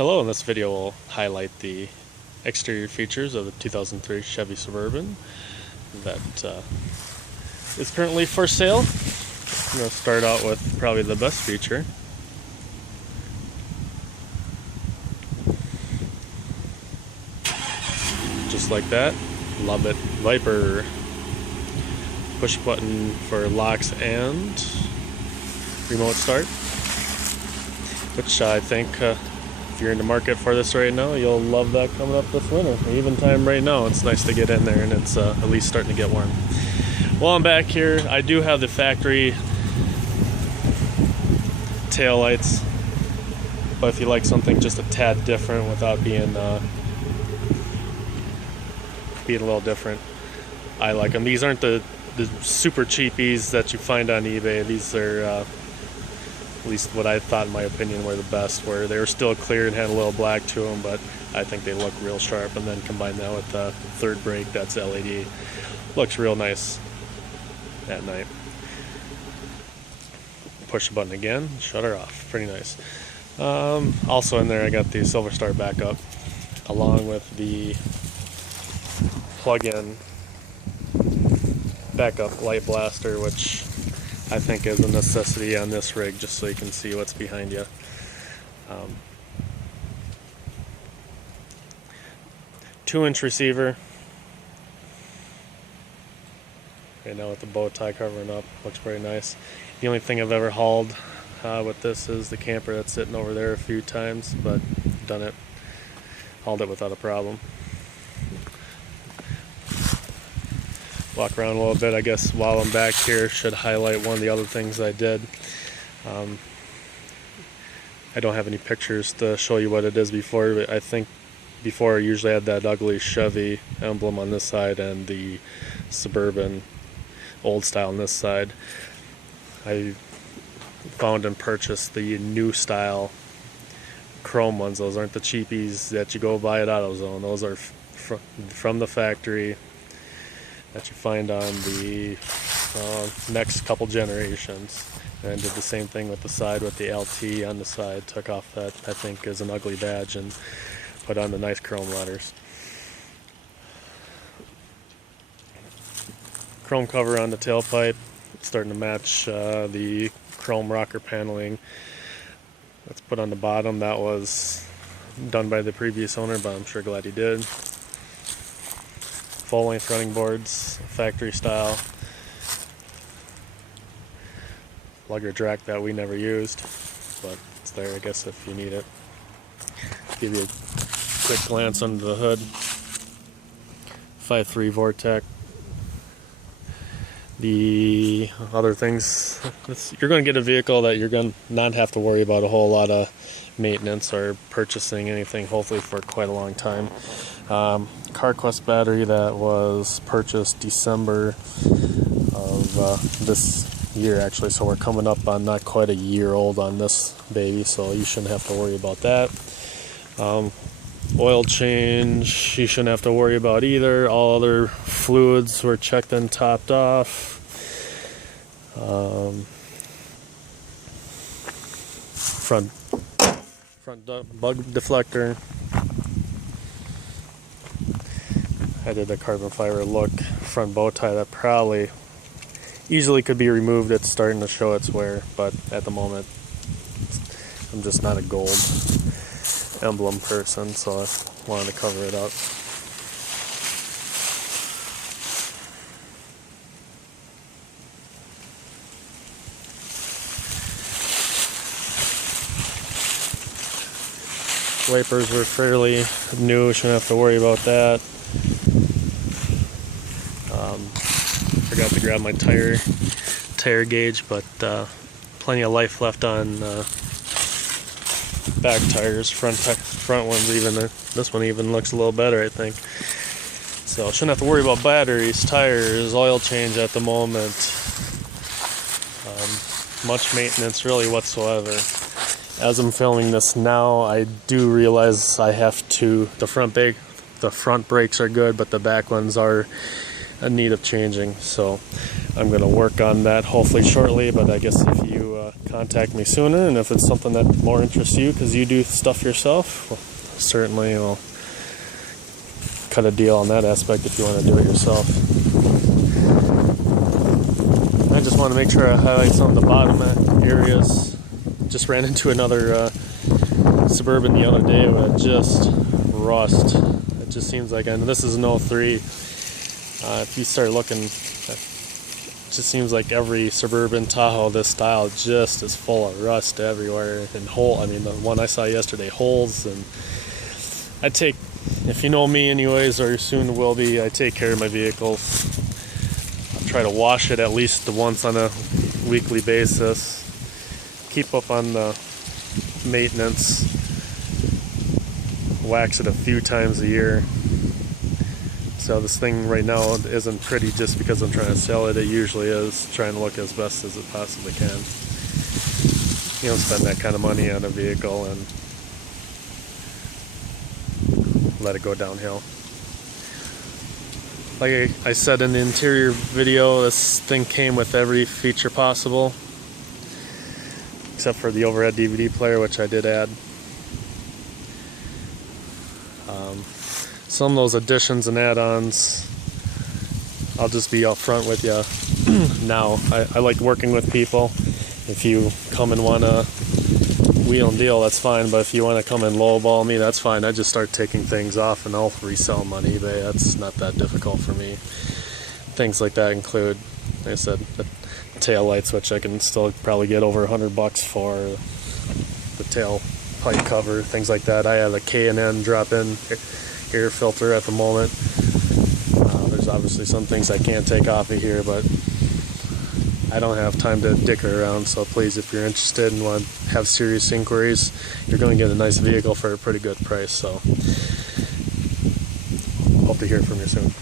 Hello, in this video we'll highlight the exterior features of the 2003 Chevy Suburban that is currently for sale. I'm going to start out with probably the best feature. Just like that, love it. Viper push button for locks and remote start, which I think if you're in the market for this right now, you'll love that coming up this winter. Even time right now, it's nice to get in there and it's at least starting to get warm. While I'm back here, I do have the factory tail lights, but if you like something just a tad different without being a little different, I like them. These aren't the super cheapies that you find on eBay. These are at least what I thought, in my opinion, were the best, where they were still clear and had a little black to them, but I think they look real sharp. And then combine that with the third brake, that's LED, looks real nice at night. Push the button again, shut her off, pretty nice. Also in there I got the Silver Star backup along with the plug-in backup light blaster, which I think is a necessity on this rig, just so you can see what's behind you. 2-inch receiver. Right now with the bow tie covering up, looks very nice. The only thing I've ever hauled with this is the camper that's sitting over there a few times, but done it, hauled it without a problem. Walk around a little bit, I guess, while I'm back here. Should highlight one of the other things I did. I don't have any pictures to show you what it is before, but I think before I usually had that ugly Chevy emblem on this side and the Suburban old style on this side. I found and purchased the new style chrome ones. Those aren't the cheapies that you go buy at AutoZone. Those are from the factory, that you find on the next couple generations. And I did the same thing with the side with the LT on the side. Took off that I think is an ugly badge and put on the nice chrome letters. Chrome cover on the tailpipe, starting to match the chrome rocker paneling that's put on the bottom. That was done by the previous owner, but I'm sure glad he did. Full-length running boards, factory style. Lugger jack that we never used, but it's there, I guess, if you need it. Give you a quick glance under the hood. 5.3 Vortec. The other things, you're going to get a vehicle that you're going to not have to worry about a whole lot of maintenance or purchasing anything, hopefully, for quite a long time. CarQuest battery that was purchased December of this year, actually, so we're coming up on not quite a year old on this baby, so you shouldn't have to worry about that. Oil change, you shouldn't have to worry about either. All other fluids were checked and topped off. Front bug deflector. I did a carbon fiber look front bow tie that probably easily could be removed. It's starting to show its wear, but at the moment I'm just not a gold emblem person, so I wanted to cover it up. Wipers were fairly new, shouldn't have to worry about that. Forgot to grab my tire gauge, but plenty of life left on back tires. Front ones, even this one even looks a little better, I think. So shouldn't have to worry about batteries, tires, oil change at the moment. Much maintenance really whatsoever. As I'm filming this now, I do realize I have to. The front brakes are good, but the back ones are in need of changing. So I'm going to work on that hopefully shortly, but I guess if you contact me sooner, and if it's something that more interests you because you do stuff yourself, well, certainly we'll cut a deal on that aspect if you want to do it yourself. I just want to make sure I highlight some of the bottom areas. Just ran into another Suburban the other day with just rust. It just seems like, and this is an 03. If you start looking, it just seems like every Suburban Tahoe this style just is full of rust everywhere and I mean, the one I saw yesterday, holes. And if you know me anyways, or soon will be, I take care of my vehicles. I try to wash it at least once on a weekly basis. Keep up on the maintenance. Wax it a few times a year. So this thing right now isn't pretty just because I'm trying to sell it. It usually is trying to look as best as it possibly can. You don't spend that kind of money on a vehicle and let it go downhill. Like I said in the interior video, this thing came with every feature possible except for the overhead DVD player, which I did add. Some of those additions and add-ons, I'll just be upfront with you now. I like working with people. If you come and want to wheel and deal, that's fine, but if you want to come and lowball me, that's fine. I just start taking things off and I'll resell them on eBay. That's not that difficult for me. Things like that include, like I said, the tail lights, which I can still probably get over $100 for, the tail pipe cover, things like that. I have a K&N drop-in air filter at the moment. There's obviously some things I can't take off of here, but I don't have time to dick around, so please, if you're interested and want to have serious inquiries, you're going to get a nice vehicle for a pretty good price. So hope to hear from you soon.